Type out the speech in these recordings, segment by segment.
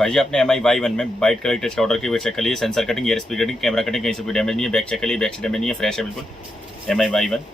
भाई जी आपने MI Y1 में वाइट कलर टच का ऑर्डर किया, चेक कर लीजिए। Sensor cutting, air speed cutting, camera cutting, कहीं से कोई डैमेज नहीं है। बैक चेक कर लीजिए, बैक से डैमेज नहीं है, फ्रेश है बिल्कुल। MI Y1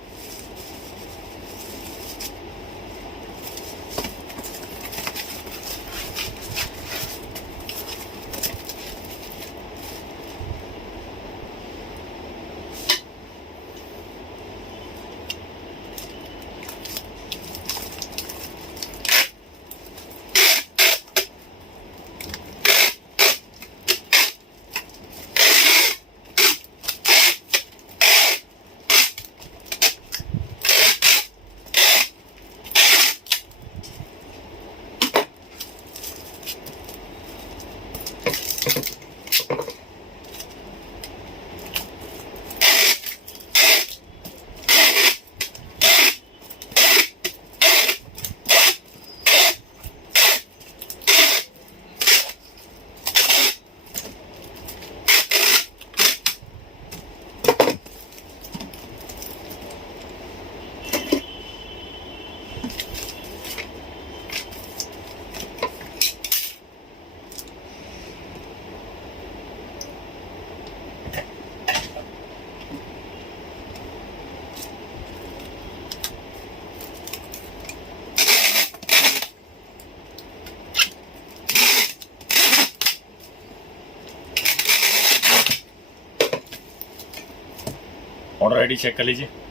order ID check कर लीजिए।